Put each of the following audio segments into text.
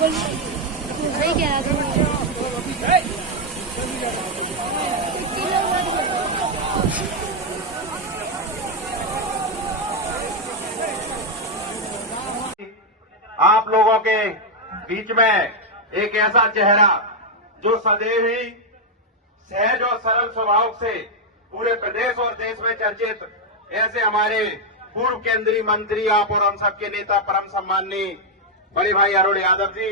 आप लोगों के बीच में एक ऐसा चेहरा जो सदैव ही सहज और सरल स्वभाव से पूरे प्रदेश और देश में चर्चित, ऐसे हमारे पूर्व केंद्रीय मंत्री, आप और हम सबके नेता परम सम्माननीय बड़े भाई अरुण यादव जी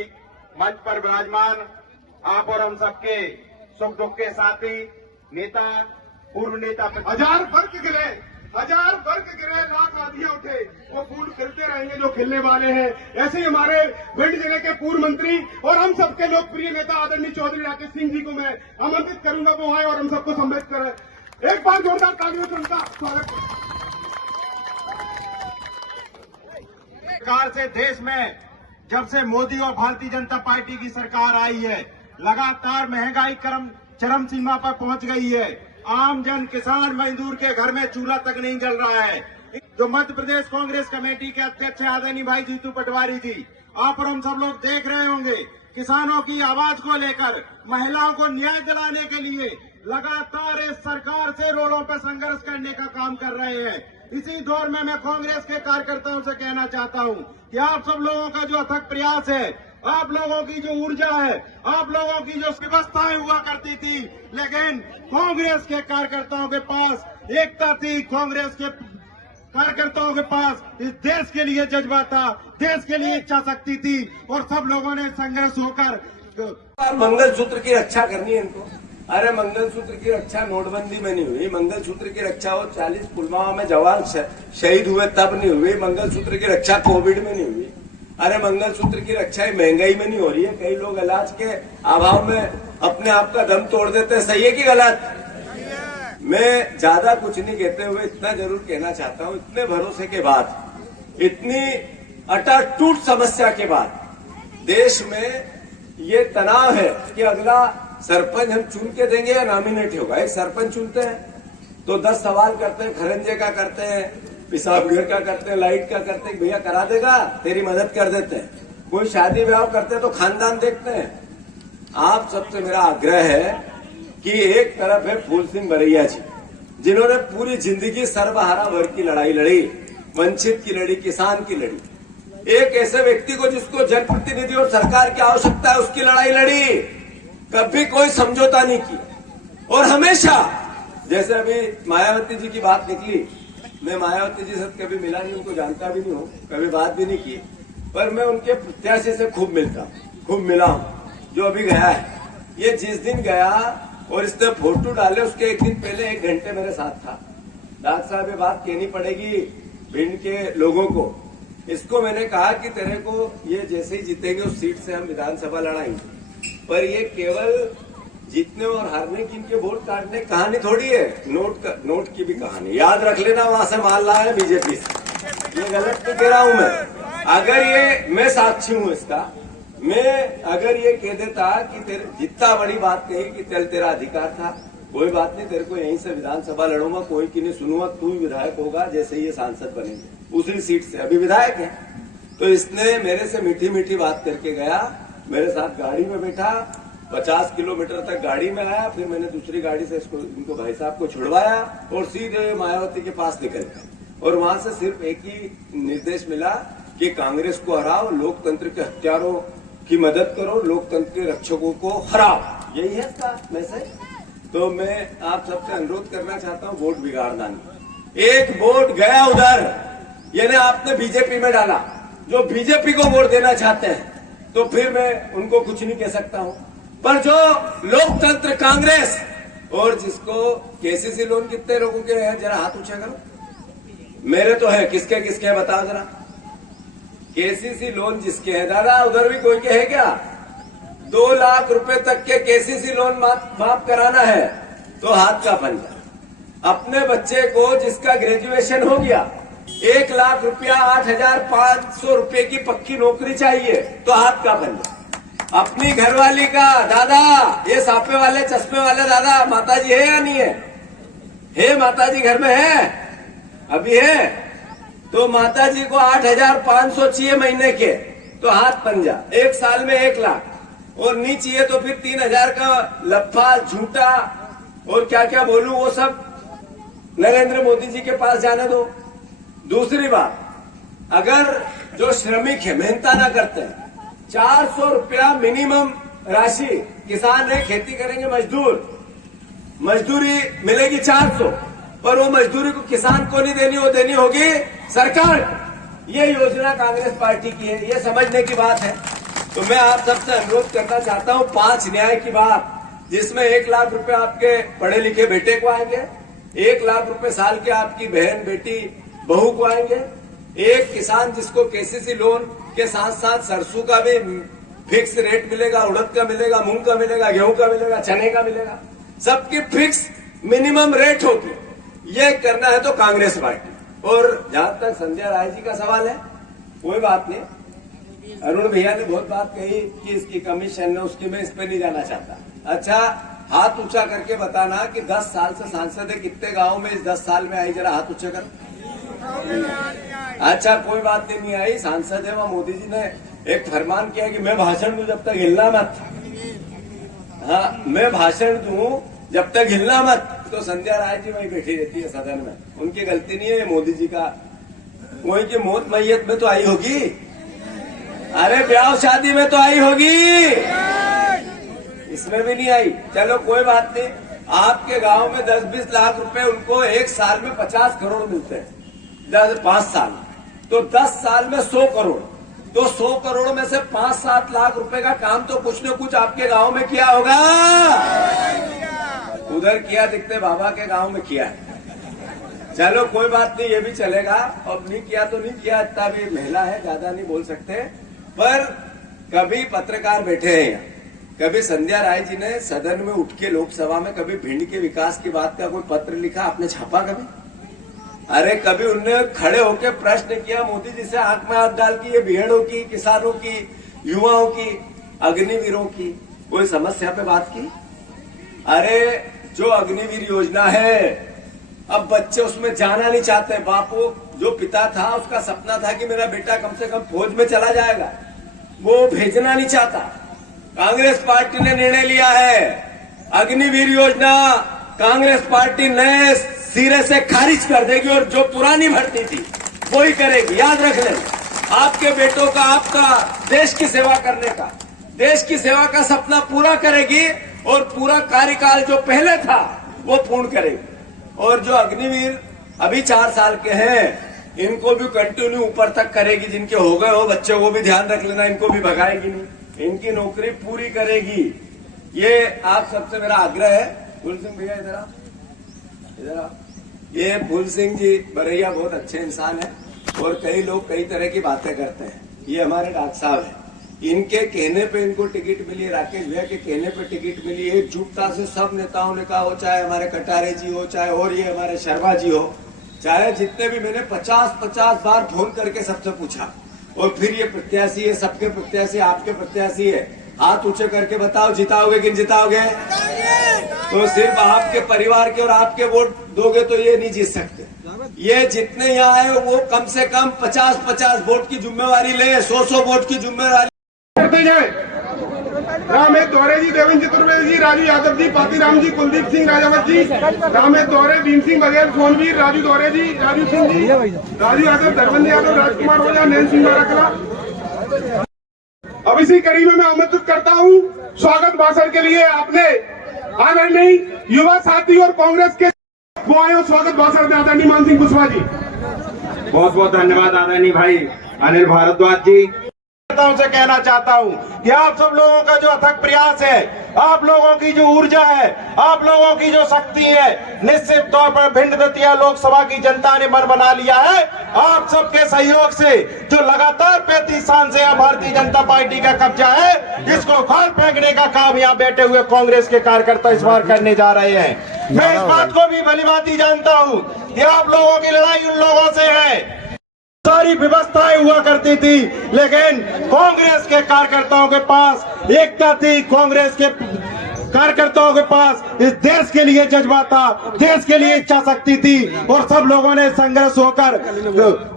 मंच पर विराजमान, आप और हम सबके सुख दुख के साथी नेता, पूर्व नेता। हजार वर्ग गिरे, लाख आधियां उठे, वो फूल खिलते रहेंगे जो खिलने वाले हैं। ऐसे ही हमारे भिंड जिले के पूर्व मंत्री और हम सबके लोकप्रिय नेता आदरणीय चौधरी राकेश सिंह जी को मैं आमंत्रित करूंगा, वो आए और हम सबको सम्मिलित करें। एक बार जोरदार तालियों से उनका स्वागत सरकार से देश में जब से मोदी और भारतीय जनता पार्टी की सरकार आई है, लगातार महंगाई चरम सीमा पर पहुंच गई है। आम जन, किसान, मजदूर के घर में चूल्हा तक नहीं जल रहा है। जो मध्य प्रदेश कांग्रेस कमेटी के अध्यक्ष आदरणीय भाई जीतू पटवारी जी, आप और हम सब लोग देख रहे होंगे, किसानों की आवाज को लेकर, महिलाओं को न्याय दिलाने के लिए लगातार इस सरकार से रोडों पर संघर्ष करने का काम कर रहे हैं। इसी दौर में मैं कांग्रेस के कार्यकर्ताओं से कहना चाहता हूं कि आप सब लोगों का जो अथक प्रयास है, आप लोगों की जो ऊर्जा है, आप लोगों की जो व्यवस्थाएं हुआ करती थी, लेकिन कांग्रेस के कार्यकर्ताओं के पास एकता थी, कांग्रेस के कार्यकर्ताओं के पास इस देश के लिए जज्बा था, देश के लिए इच्छा शक्ति थी, और सब लोगों ने संघर्ष होकर मंगलसूत्र की रक्षा करनी है इनको। अरे मंगलसूत्र की रक्षा नोटबंदी में नहीं हुई, मंगलसूत्र की रक्षा वो 40 पुलवामा में जवान शहीद हुए तब नहीं हुई, मंगलसूत्र की रक्षा कोविड में नहीं हुई। अरे मंगलसूत्र की रक्षा महंगाई में नहीं हो रही है। कई लोग इलाज के अभाव में अपने आप का दम तोड़ देते हैं, सही है कि गलत? मैं ज्यादा कुछ नहीं कहते हुए इतना जरूर कहना चाहता हूं, इतने भरोसे के बाद, इतनी अटाटूट समस्या के बाद देश में ये तनाव है कि अगला सरपंच हम चुन के देंगे या नॉमिनेट होगा। एक सरपंच चुनते हैं तो 10 सवाल करते हैं, खरंजे का करते हैं, पेशाब घर का करते हैं, लाइट का करते हैं, भैया करा देगा, तेरी मदद कर देते हैं। कोई शादी ब्याह करते हैं तो खानदान देखते हैं। आप सबसे मेरा आग्रह है कि एक तरफ है फूल सिंह बरैया जी, जिन्होंने पूरी जिंदगी सर्वहारा वर्ग की लड़ाई लड़ी, वंचित की लड़ी, किसान की लड़ी। एक ऐसे व्यक्ति को जिसको जनप्रतिनिधि और सरकार की आवश्यकता है, उसकी लड़ाई लड़ी, कभी कोई समझौता नहीं किया। और हमेशा, जैसे अभी मायावती जी की बात निकली, मैं मायावती जी से कभी मिला नहीं, उनको जानता भी नहीं हूँ, कभी बात भी नहीं की, पर मैं उनके प्रत्याशी से खूब मिला हूँ जो अभी गया है। ये जिस दिन गया और इसने फोटो डाले, उसके एक दिन पहले 1 घंटे मेरे साथ था। डॉक्टर साहब, ये बात कहनी पड़ेगी भिंड के लोगों को। इसको मैंने कहा कि तेरे को ये जैसे ही जीतेंगे उस सीट से हम विधानसभा लड़ाएंगे, पर ये केवल जीतने और हारने की, इनके वोट काटने कहानी थोड़ी है, नोट की भी कहानी। याद रख लेना, वहां से माल लाया है बीजेपी से। ये गलत नहीं कह रहा हूं मैं। अगर ये, मैं साक्षी हूं इसका, मैं अगर ये कह देता कि तेरे जितना बड़ी बात कही कि चल तेरा अधिकार था, कोई बात नहीं, तेरे को यहीं से विधानसभा लड़ूंगा, कोई की नहीं सुनूंगा, तू ही विधायक होगा, जैसे ये सांसद बनेंगे उसी सीट से, अभी विधायक है। तो इसने मेरे से मीठी मीठी बात करके गया, मेरे साथ गाड़ी में बैठा, 50 किलोमीटर तक गाड़ी में आया, फिर मैंने दूसरी गाड़ी से इनको भाई साहब को छुड़वाया और सीधे मायावती के पास निकल गए। और वहां से सिर्फ एक ही निर्देश मिला कि कांग्रेस को हराओ, लोकतंत्र के हत्यारों की मदद करो, लोकतंत्र के रक्षकों को हराओ, यही है इसका मैसेज। तो मैं आप सबसे अनुरोध करना चाहता हूं, वोट बिगाड़ना नहीं। एक वोट गया उधर, यानी आपने बीजेपी में डाला, जो बीजेपी को वोट देना चाहते हैं तो फिर मैं उनको कुछ नहीं कह सकता हूं, पर जो लोकतंत्र, कांग्रेस, और जिसको केसीसी लोन कितने लोगों के हैं, जरा हाथ ऊंचा करो। मेरे तो है, किसके किसके है बताओ जरा। केसीसी लोन जिसके है, दादा उधर भी कोई के है क्या? 2 लाख रुपए तक के केसीसी लोन माफ कराना है तो हाथ का पंजा। अपने बच्चे को जिसका ग्रेजुएशन हो गया, 1 लाख रुपया, 8,500 रुपए की पक्की नौकरी चाहिए तो हाथ का पंजा। अपनी घरवाली का, दादा ये सापे वाले चश्मे वाले दादा, माताजी है या नहीं है माताजी घर में है, अभी है, तो माताजी को 8,500 चाहिए महीने के, तो हाथ पंजा, 1 साल में 1 लाख, और नहीं चाहिए तो फिर 3000 का लफा झूठा और क्या क्या बोलूं वो सब नरेंद्र मोदी जी के पास जाने दो। दूसरी बात, अगर जो श्रमिक है मेहनता ना करते हैं, 400 रुपया मिनिमम राशि, किसान है खेती करेंगे मजदूरी मिलेगी 400, पर वो मजदूरी को किसान को नहीं देनी, वो देनी होगी सरकार। ये योजना कांग्रेस पार्टी की है, ये समझने की बात है। तो मैं आप सबसे अनुरोध करना चाहता हूं 5 न्याय की बात, जिसमें 1 लाख रुपए आपके पढ़े लिखे बेटे को आएंगे, 1 लाख रुपए साल के आपकी बहन बेटी बहू को आएंगे, एक किसान जिसको केसीसी लोन के साथ साथ सरसों का भी फिक्स रेट मिलेगा, उड़द का मिलेगा, मूंग का मिलेगा, गेहूं का मिलेगा, चने का मिलेगा, सबकी फिक्स मिनिमम रेट होगी। ये करना है तो कांग्रेस पार्टी। और जहां तक संध्या राय जी का सवाल है, कोई बात नहीं, अरुण भैया ने बहुत बात कही कि इसकी कमीशन है उसकी, मैं इस पे नहीं जाना चाहता। अच्छा, हाथ ऊंचा करके बताना कि 10 साल से सांसद है, कितने गांव में इस 10 साल में आई, जरा हाथ ऊंचा कर। अच्छा, कोई बात नहीं आई, सांसद है। वहां मोदी जी ने एक फरमान किया कि मैं भाषण दूं जब तक हिलना मत। हाँ, मैं भाषण दूं जब तक हिलना मत। तो संध्या राय जी वहीं बैठी रहती है सदन में, उनकी गलती नहीं है, मोदी जी का। कोई की मौत मैयत में तो आई होगी, अरे ब्याह शादी में तो आई होगी, इसमें भी नहीं आई। चलो कोई बात नहीं, आपके गांव में 10-20 लाख रुपए उनको 1 साल में 50 करोड़ मिलते हैं, 5 साल, तो 10 साल में 100 करोड़, तो 100 करोड़ में से 5-7 लाख रुपए का काम तो कुछ न कुछ आपके गांव में किया होगा। उधर किया, दिखते बाबा के गांव में किया है। चलो कोई बात नहीं, ये भी चलेगा। और नहीं किया तो नहीं किया, इतना भी महिला है, ज्यादा नहीं बोल सकते। पर कभी पत्रकार बैठे हैं यहाँ, कभी संध्या राय जी ने सदन में उठ के लोकसभा में कभी भिंड के विकास की बात का कोई पत्र लिखा, आपने छापा कभी? अरे कभी उनने खड़े होकर प्रश्न किया मोदी जी से, आंख में हाथ डाल के, ये भेड़ों की, किसानों की, युवाओं की, अग्निवीरों की कोई समस्या पे बात की? अरे जो अग्निवीर योजना है, अब बच्चे उसमें जाना नहीं चाहते। बापू जो पिता था उसका सपना था कि मेरा बेटा कम से कम फौज में चला जाएगा, वो भेजना नहीं चाहता। कांग्रेस पार्टी ने निर्णय लिया है, अग्निवीर योजना कांग्रेस पार्टी नए सिरे से खारिज कर देगी, और जो पुरानी भर्ती थी वो ही करेगी। याद रख लेना, आपके बेटों का, आपका देश की सेवा करने का, देश की सेवा का सपना पूरा करेगी, और पूरा कार्यकाल जो पहले था वो पूर्ण करेगी। और जो अग्निवीर अभी 4 साल के हैं, इनको भी कंटिन्यू ऊपर तक करेगी। जिनके हो गए हो बच्चे, वो भी ध्यान रख लेना, इनको भी भगाएगी नहीं, इनकी नौकरी पूरी करेगी। ये आप सबसे मेरा आग्रह है। फूल सिंह भैया इधर आप। ये फूल सिंह जी बरैया बहुत अच्छे इंसान है, और कई लोग कई तरह की बातें करते हैं। ये हमारे डॉक्टर साहब है, इनके कहने पे इनको टिकट मिली, राकेश भैया के कहने पे टिकट मिली। एकजुटता से सब नेताओं ने कहा हो, चाहे हमारे कटारे जी हो, चाहे और ये हमारे शर्मा जी हो, चाहे जितने भी, मैंने 50 बार फोन करके सबसे पूछा। और फिर ये प्रत्याशी है, सबके प्रत्याशी, आपके प्रत्याशी है, हाथ ऊंचे करके बताओ जिताओगे कि नहीं जिताओगे? तो सिर्फ आपके परिवार के और आपके वोट दोगे तो ये नहीं जीत सकते। ये जितने यहाँ आए वो कम से कम 50-50 वोट की जिम्मेवारी ले, 100 वोट की जिम्मेवारी करते जाए। रामेश दोहरे जी, देवेंद्र चतुर्वेदी जी, राजू यादव जी, पातीराम जी, कुलदीप सिंह राजावत जी, रामेश दोहरे, भीम सिंह बघेल, सोनवीर, राजू दोहरे जी, राजू सिंह जी, राजू यादव, धर्मेंद्र यादव, राजकुमार ओझा, नैन सिंह बाराकला। अब इसी कड़ी में मैं आमंत्रित करता हूं स्वागत भाषण के लिए आपने आदरणीय युवा साथी और कांग्रेस के वो आए स्वागत भाषण में आदरणीय मान सिंह कुशवाहा जी। बहुत बहुत धन्यवाद आदरणीय भाई अनिल भारद्वाज जी। से कहना चाहता हूं कि आप सब लोगों का जो अथक प्रयास है, आप लोगों की जो ऊर्जा है, आप लोगों की जो शक्ति है, निश्चित तौर पर भिंड दतिया लोकसभा की जनता ने मन बना लिया है। आप सबके सहयोग से जो लगातार 35 साल से भारतीय जनता पार्टी का कब्जा है, जिसको खाल फेंकने का काम यहाँ बैठे हुए कांग्रेस के कार्यकर्ता इस बार करने जा रहे हैं। मैं इस बात को भी भलीभांति जानता हूँ कि आप लोगों की लड़ाई उन लोगों से है। सारी व्यवस्थाएं हुआ करती थी, लेकिन कांग्रेस के कार्यकर्ताओं के पास एकता थी, कांग्रेस के कार्यकर्ताओं के पास इस देश के लिए जज्बा था, देश के लिए इच्छा शक्ति थी और सब लोगों ने संघर्ष होकर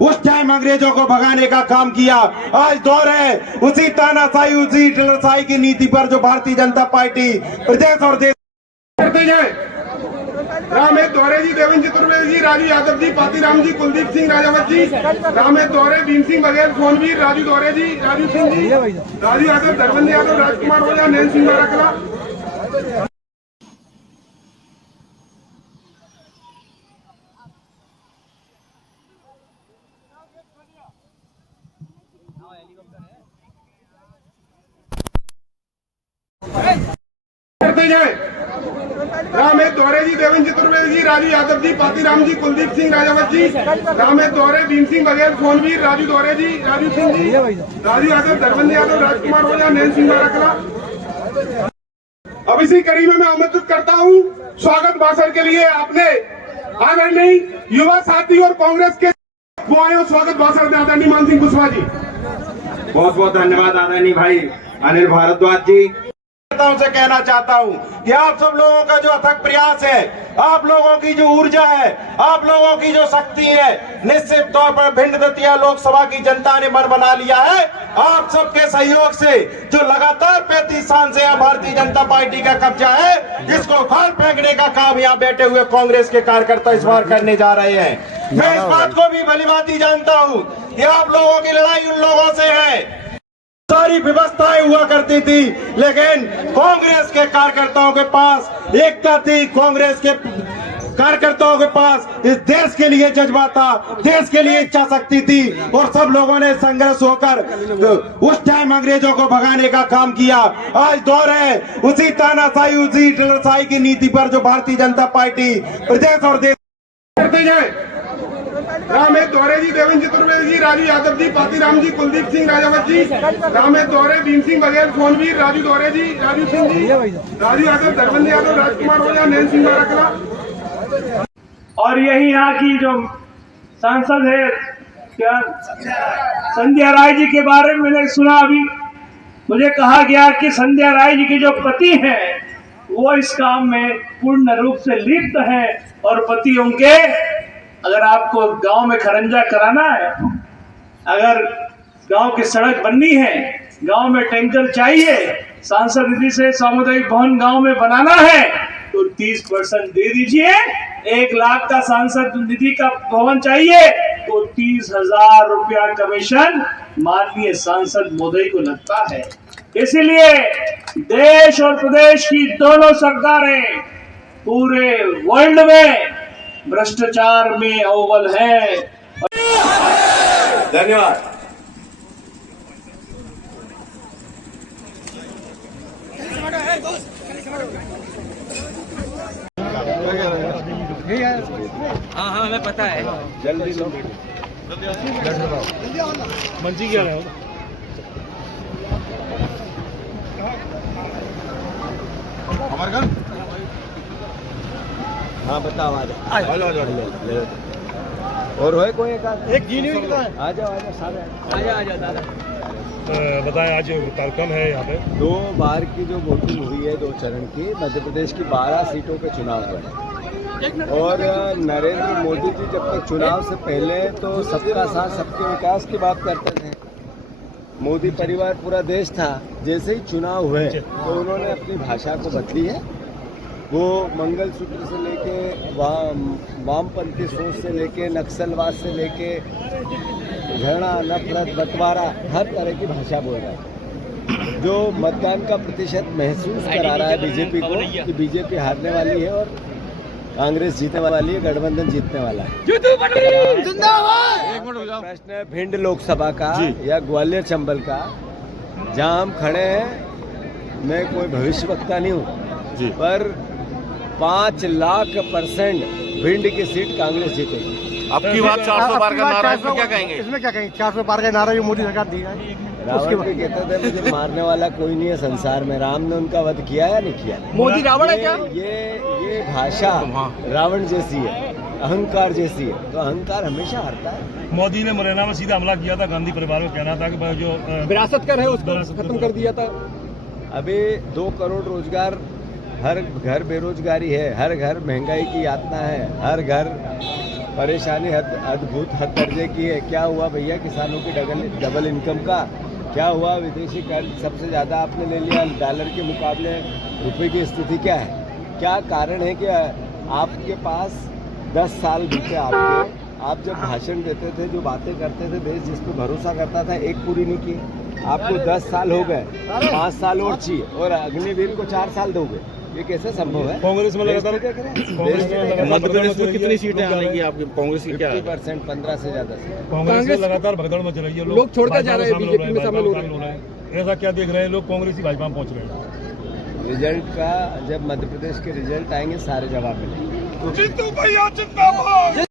उस टाइम अंग्रेजों को भगाने का काम किया। आज दौर है उसी तानाशाही, उसी डलरशाही की नीति पर जो भारतीय जनता पार्टी प्रदेश और देश करते जाए। रामेश दौरे जी, देवेंद्र चतुर्वेदी जी, राजू यादव जी, पातीराम जी, कुलदीप सिंह राजावत जी, रामेश दौरे, भीम सिंह बघेल, सोनवीर, राजू दौरे जी, राजू सिंह जी, राजू यादव, धर्मेंद्र यादव, राजकुमार ओझा, नैन सिंह बाराकला। करते जाए। रामेश दौरे जी, देवेंद्र चतुर्वेदी जी, राजू यादव जी, पातीराम जी, कुलदीप सिंह राजावत जी, रामेश दौरे, भीम सिंह बघेल, सोनवीर, राजू दौरे जी, राजू सिंह जी, राजू यादव, धर्मेंद्र यादव, राजकुमार ओझा, नैन सिंह बाराकला। अब इसी कड़ी में मैं आमंत्रित करता हूं स्वागत भाषण के लिए आपने आदरणीय युवा साथी और कांग्रेस के वो आए हो स्वागत भाषण में आदरणीय मान सिंह कुशवाहा जी। बहुत बहुत धन्यवाद आदरणीय भाई अनिल भारद्वाज जी। से कहना चाहता हूं कि आप सब लोगों का जो अथक प्रयास है, आप लोगों की जो ऊर्जा है, आप लोगों की जो शक्ति है, निश्चित तौर पर भिंड दतिया लोकसभा की जनता ने मन बना लिया है। आप सबके सहयोग से जो लगातार 35 साल से भारतीय जनता पार्टी का कब्जा है, जिसको फाड़ फेंकने का काम यहाँ बैठे हुए कांग्रेस के कार्यकर्ता इस बार करने जा रहे हैं। मैं इस बात को भी भलीभांति जानता हूँ कि आप लोगों की लड़ाई उन लोगों से है। सारी व्यवस्थाएं हुआ करती थी, लेकिन कांग्रेस के कार्यकर्ताओं के पास एकता थी, कांग्रेस के कार्यकर्ताओं के पास इस देश के लिए जज्बा था, देश के लिए इच्छा शक्ति थी और सब लोगों ने संघर्ष होकर उस टाइम अंग्रेजों को भगाने का काम किया। आज दौर है उसी तानाशाही, उसी डलरशाही की नीति पर जो भारतीय जनता पार्टी प्रदेश और देश करते जाए। रामेश दौरे जी, देवेंद्र चतुर्वेदी जी, राजू यादव जी, पातीराम जी, कुलदीप सिंह राजावत जी, रामेश दौरे, भीम सिंह बघेल, सोनवीर, राजू दौरे जी, राजू सिंह जी, राजू यादव, धर्मेंद्र यादव, राजकुमार ओझा, नैन सिंह बाराकला। और यही यहाँ की जो सांसद है क्या संध्या राय जी के बारे में मैंने सुना, अभी मुझे कहा गया कि संध्या राय जी के जो पति हैं वो इस काम में पूर्ण रूप से लिप्त हैं और पति उनके, अगर आपको गांव में खरंजा कराना है, अगर गांव की सड़क बननी है, गांव में टैंकर चाहिए, सांसद निधि से सामुदायिक भवन गांव में बनाना है तो 30% दे दीजिए। 1 लाख का सांसद निधि का भवन चाहिए तो 30,000 रुपया कमीशन माननीय सांसद महोदय को लगता है। इसीलिए देश और प्रदेश की दोनों सरकारें पूरे वर्ल्ड में भ्रष्टाचार में अव्वल है। धन्यवाद। हाँ हाँ हमें पता है। जल्दी लो। मंची क्या रहे हो? हाँ बताओ, आ जाओ। और है कोई एक जी नहीं, आ जाओ सारे आ जाओ दादा। बताएं, आज कार्यक्रम है यहाँ पे 2 बार की जो वोटिंग हुई है, 2 चरण की, मध्य प्रदेश की 12 सीटों पे चुनाव हुआ और नरेंद्र मोदी जी जब तक चुनाव से पहले तो सबका साथ सबके विकास की बात करते थे, मोदी परिवार पूरा देश था। जैसे ही चुनाव हुए तो उन्होंने अपनी भाषा को बदली है। वो मंगलसूत्र से लेके वामपंथी सोच से लेके नक्सलवाद से लेके घृणा, नफरत, बंटवारा, हर तरह की भाषा बोल रहा है, जो मतदान का प्रतिशत महसूस करा रहा है बीजेपी को कि बीजेपी हारने वाली है और कांग्रेस जीतने वाली है, गठबंधन जीतने वाला है। प्रश्न है भिंड लोकसभा का या ग्वालियर चंबल का, जहां हम खड़े हैं। मैं कोई भविष्यवक्ता नहीं हूँ, पर 5,00,000% भिंड की सीट कांग्रेस जीतेगी। आपकी बात 400 पार का नारा है, इसमें क्या कहेंगे? इसमें क्या कहेंगे? 400 पार का नारा जो मोदी सरकार दी है। रावण भी कहते थे मुझे मारने वाला कोई नहीं है संसार में। राम ने उनका वध किया या नहीं किया? मोदी रावण है क्या? ये भाषा रावण जैसी है, अहंकार जैसी है, तो अहंकार हमेशा हारता है। मोदी ने मुरैना में सीधा हमला किया था, गांधी परिवार को कहना था कि जो विरासत कर है उसको खत्म कर दिया था। अभी 2 करोड़ रोजगार हर घर बेरोजगारी है, हर घर महंगाई की यातना है, हर घर परेशानी अद्भुत हद दर्जे की है। क्या हुआ भैया किसानों की डबल इनकम का? क्या हुआ? विदेशी कर्ज सबसे ज़्यादा आपने ले लिया, डॉलर के मुकाबले रुपए की स्थिति क्या है? क्या कारण है कि आपके पास 10 साल बीते आपके, आप जब भाषण देते थे, जो बातें करते थे, देश जिस पे भरोसा करता था, एक पूरी नहीं की। आपको 10 साल हो गए, 5 साल और चाहिए और अग्निवीर को 4 साल दोगे, ये कैसे संभव है? कांग्रेस में लगातार मध्य प्रदेश में कितनी सीटें आने की आपकी कांग्रेस की? क्या 50%, 15 से ज्यादा से। कांग्रेस में लगातार भगदड़ मच रही है, लोग छोड़कर जा रहे हैं, बीजेपी में शामिल हो रहे हैं। ऐसा क्या देख रहे हैं लोग? कांग्रेस ही भाजपा में पहुंच रहे हैं। रिजल्ट का जब मध्य प्रदेश के रिजल्ट आएंगे सारे जवाब मिलेंगे। जितू भैया जिंदाबाद।